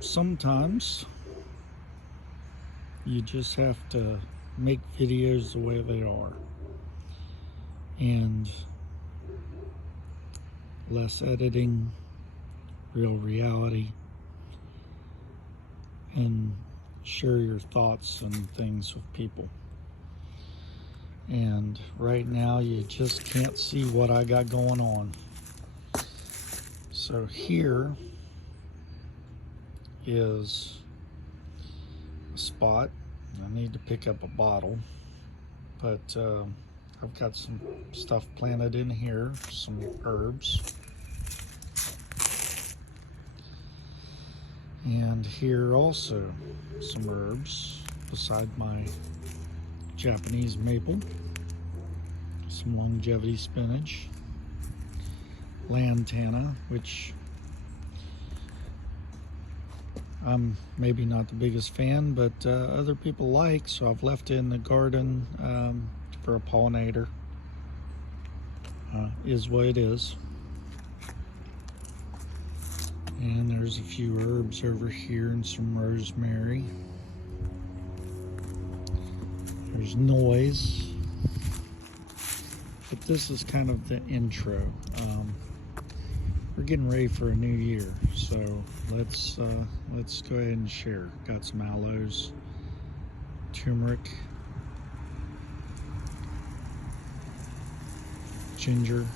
Sometimes you just have to make videos the way they are, and less editing, real reality, and share your thoughts and things with people. And right now you just can't see what I got going on. So here is a spot. I need to pick up a bottle, but I've got some stuff planted in here, some herbs. And here also some herbs beside my Japanese maple, some longevity spinach, lantana, which I'm maybe not the biggest fan, but other people like, so I've left it in the garden for a pollinator. Is what it is. And there's a few herbs over here and some rosemary. There's noise. But this is kind of the intro. We're getting ready for a new year, so let's go ahead and share. Got some aloes, turmeric, ginger,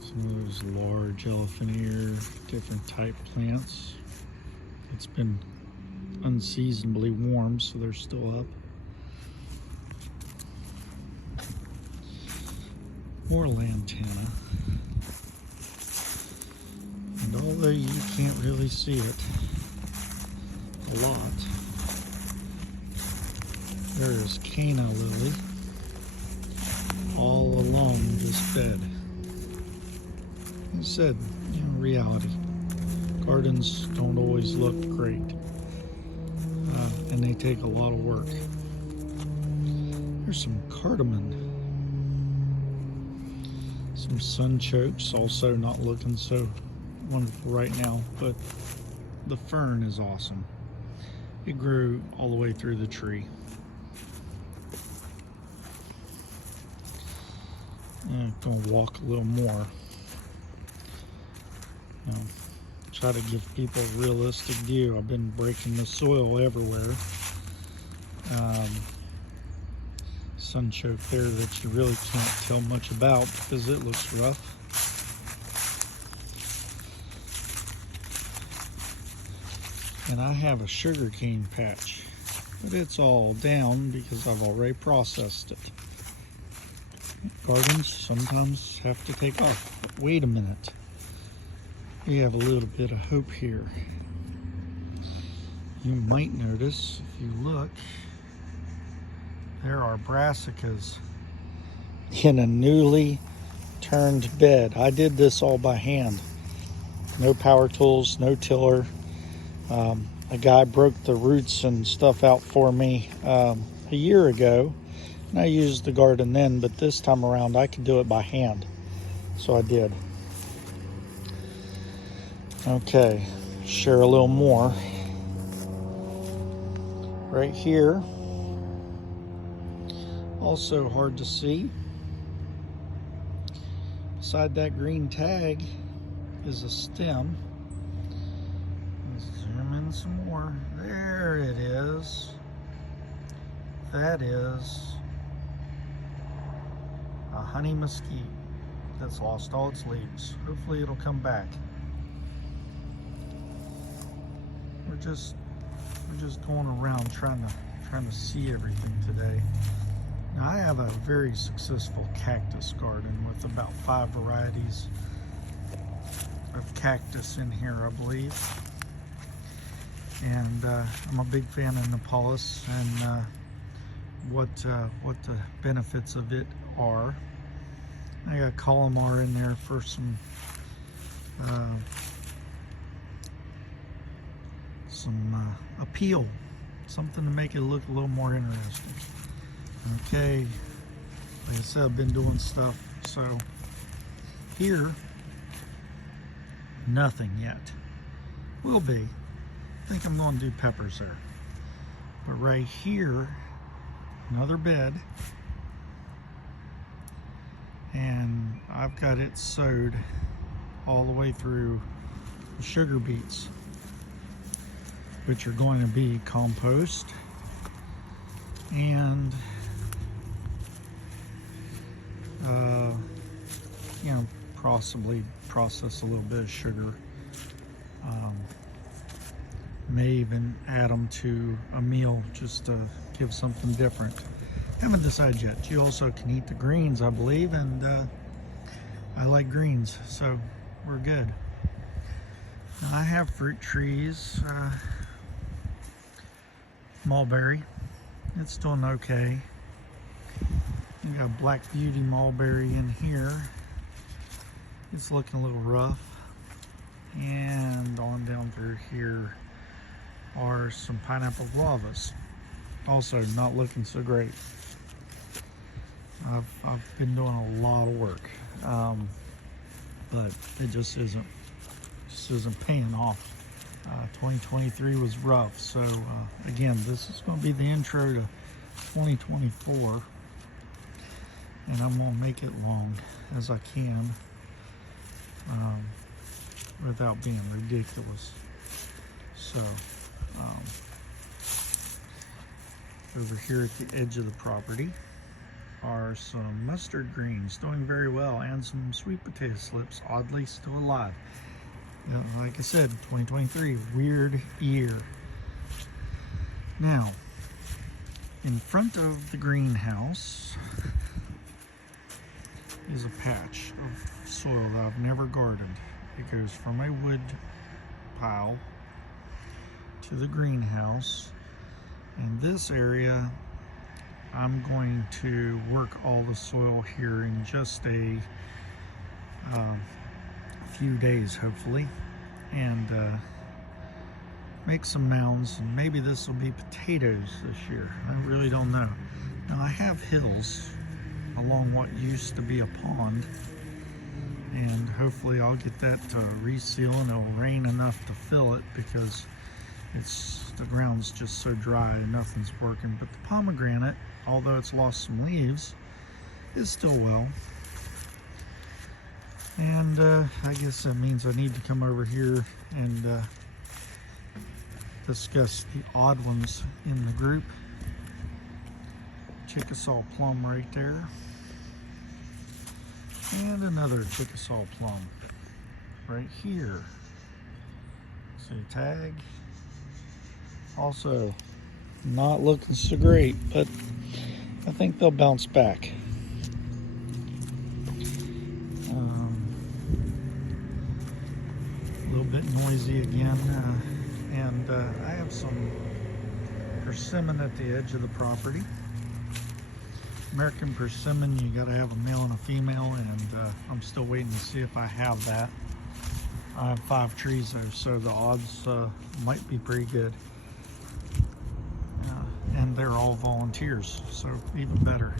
some of those large elephant ear, different type plants. It's been unseasonably warm, so they're still up. More lantana. And although you can't really see it a lot, there is canna lily all along this bed. Like I said, reality. Gardens don't always look great, and they take a lot of work. There's some cardamom, some sunchokes, also not looking so wonderful right now, but the fern is awesome. It grew all the way through the tree. I'm gonna walk a little more. Try to give people a realistic view. I've been breaking the soil everywhere. Sunchoke there that you really can't tell much about because it looks rough. And I have a sugarcane patch, but it's all down because I've already processed it. Gardens sometimes have to take off. But wait a minute. We have a little bit of hope here. You might notice, if you look, there are brassicas in a newly turned bed. I did this all by hand. No power tools, no tiller. A guy broke the roots and stuff out for me a year ago, and I used the garden then, but this time around I could do it by hand, so I did. Okay, share a little more. Right here, also hard to see, beside that green tag is a stem. Let's zoom in some more. There it is. That is a honey mesquite that's lost all its leaves. Hopefully it'll come back. We're just going around trying to see everything today. Now I have a very successful cactus garden with about 5 varieties of cactus in here, I believe. And I'm a big fan of Nepalus and what the benefits of it are. I got columnar in there for some appeal, something to make it look a little more interesting. Okay, like I said, I've been doing stuff, so Here, nothing yet. Will be. I think I'm going to do peppers there. But right here, another bed. And I've got it sowed all the way through the sugar beets, which are going to be compost and you know, possibly process a little bit of sugar. May even add them to a meal just to give something different. Haven't decided yet. You also can eat the greens, I believe, and I like greens, so we're good. Now, I have fruit trees. Mulberry, it's doing okay. You got Black Beauty mulberry in here. It's looking a little rough. And on down through here are some pineapple guavas. Also not looking so great. I've been doing a lot of work, but it just isn't paying off. 2023 was rough, so again, this is going to be the intro to 2024, and I'm going to make it long as I can without being ridiculous. So over here at the edge of the property are some mustard greens doing very well, and some sweet potato slips, oddly still alive. You know, like I said, 2023, weird year. Now, in front of the greenhouse is a patch of soil that I've never gardened. It goes from a wood pile to the greenhouse. In this area, I'm going to work all the soil here in just a few days, hopefully, and make some mounds, and maybe this will be potatoes this year. I really don't know. Now, I have hills along what used to be a pond, and hopefully I'll get that to reseal, and it'll rain enough to fill it, because the ground's just so dry and nothing's working. But the pomegranate, although it's lost some leaves, is still well. And I guess that means I need to come over here and discuss the odd ones in the group. Chickasaw plum right there. And another Chickasaw plum right here. See, tag. Also not looking so great, but I think they'll bounce back. A little bit noisy again, and I have some persimmon at the edge of the property. American persimmon, you got to have a male and a female, and I'm still waiting to see if I have that. I have 5 trees there, so the odds might be pretty good. And they're all volunteers, so even better.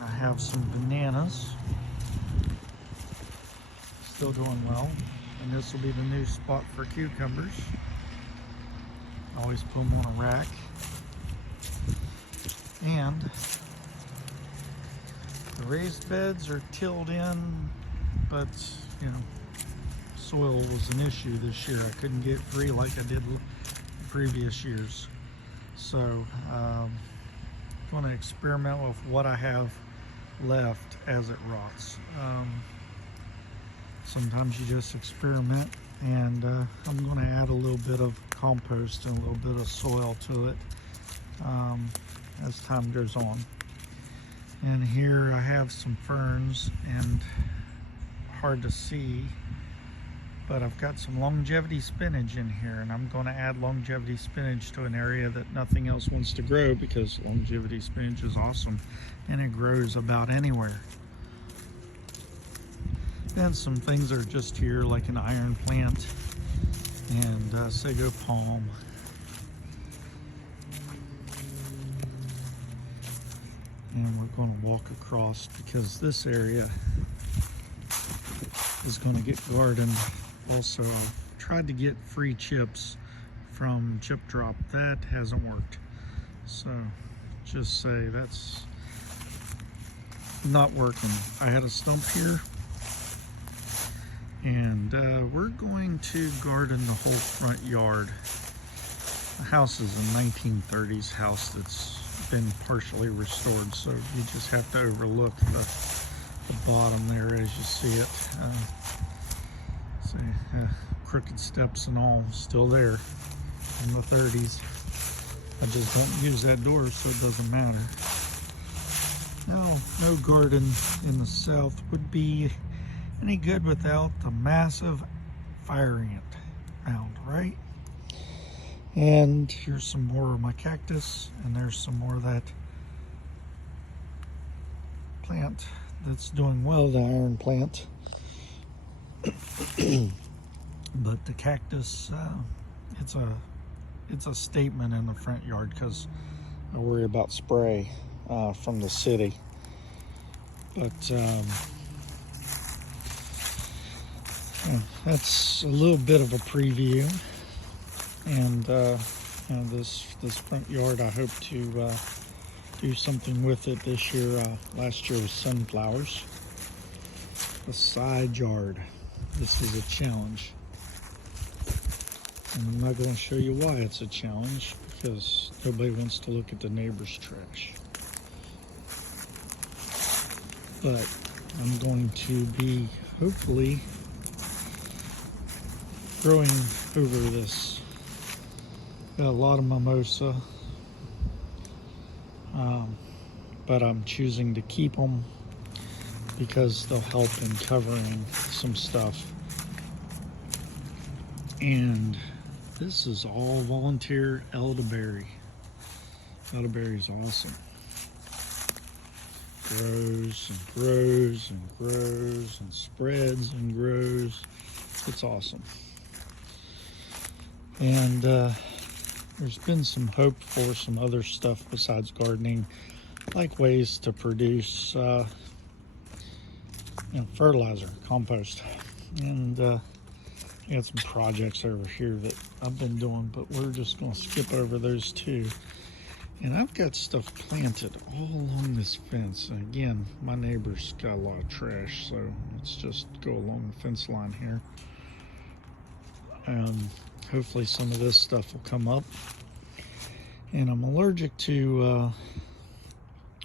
I have some bananas, still doing well, and this will be the new spot for cucumbers. Always put them on a rack. And the raised beds are tilled in, but you know, soil was an issue this year. I couldn't get free like I did previous years, so going to experiment with what I have left as it rots. Sometimes you just experiment, and I'm going to add a little bit of compost and a little bit of soil to it as time goes on. And here I have some ferns, and hard to see, but I've got some longevity spinach in here, and I'm going to add longevity spinach to an area that nothing else wants to grow, because longevity spinach is awesome and it grows about anywhere. Then some things are just here, like an iron plant and sago palm. And we're going to walk across because this area is going to get gardened. Also, I tried to get free chips from Chip Drop. That hasn't worked. So just say that's not working. I had a stump here, and we're going to garden the whole front yard. The house is a 1930s house that's been partially restored, so you just have to overlook the bottom there as you see it. Crooked steps and all still there in the 30s. I just don't use that door, so it doesn't matter. No garden in the south would be any good without the massive fire ant mound, right? And here's some more of my cactus, and there's some more of that plant that's doing well, the iron plant. But the cactus, it's a statement in the front yard because I worry about spray from the city. But that's a little bit of a preview. And this front yard, I hope to do something with it this year. Last year was sunflowers. The side yard. This is a challenge. And I'm not going to show you why it's a challenge, because nobody wants to look at the neighbor's trash. But I'm going to be hopefully growing over this. Got a lot of mimosa, but I'm choosing to keep them because they'll help in covering some stuff. And this is all volunteer elderberry. Elderberry is awesome. Grows and grows and grows and spreads and grows. It's awesome. And there's been some hope for some other stuff besides gardening, like ways to produce fertilizer, compost. And I got some projects over here that I've been doing, but we're just going to skip over those too. And I've got stuff planted all along this fence. And again, my neighbor's got a lot of trash, so let's just go along the fence line here. Hopefully some of this stuff will come up. And I'm allergic to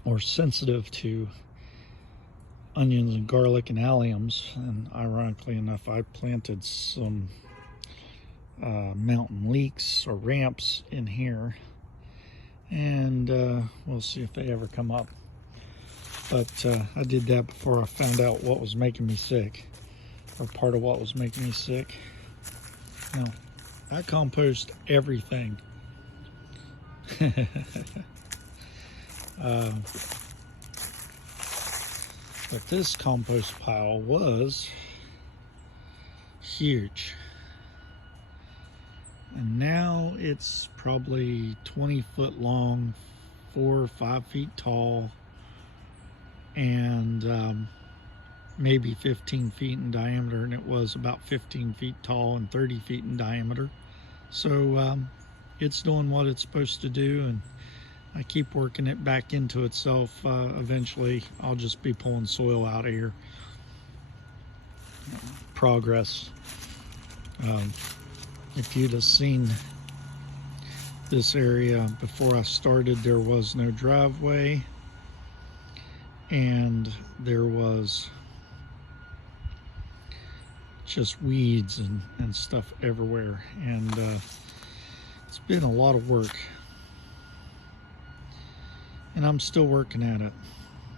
or sensitive to onions and garlic and alliums, and ironically enough, I planted some mountain leeks or ramps in here, and we'll see if they ever come up. But I did that before I found out what was making me sick, or part of what was making me sick. Now, I compost everything. But this compost pile was huge. And now it's probably 20 foot long, 4 or 5 feet tall, and maybe 15 feet in diameter. And it was about 15 feet tall and 30 feet in diameter. So it's doing what it's supposed to do, and I keep working it back into itself. Eventually, I'll just be pulling soil out of here. Progress. If you'd have seen this area before I started, there was no driveway, and there was just weeds and stuff everywhere. And it's been a lot of work. And I'm still working at it.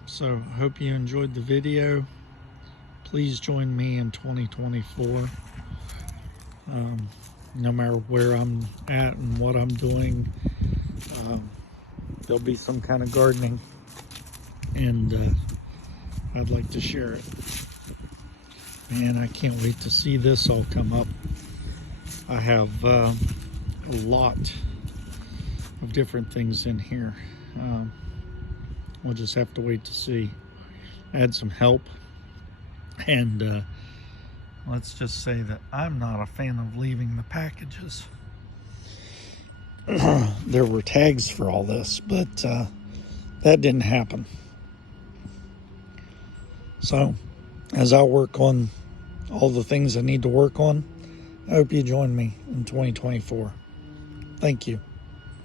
So hope you enjoyed the video. Please join me in 2024. No matter where I'm at and what I'm doing, there'll be some kind of gardening, and I'd like to share it. Man, I can't wait to see this all come up. I have a lot of different things in here. We'll just have to wait to see. I had some help, and let's just say that I'm not a fan of leaving the packages. There were tags for all this, but that didn't happen. So, as I work on all the things I need to work on, I hope you join me in 2024. Thank you.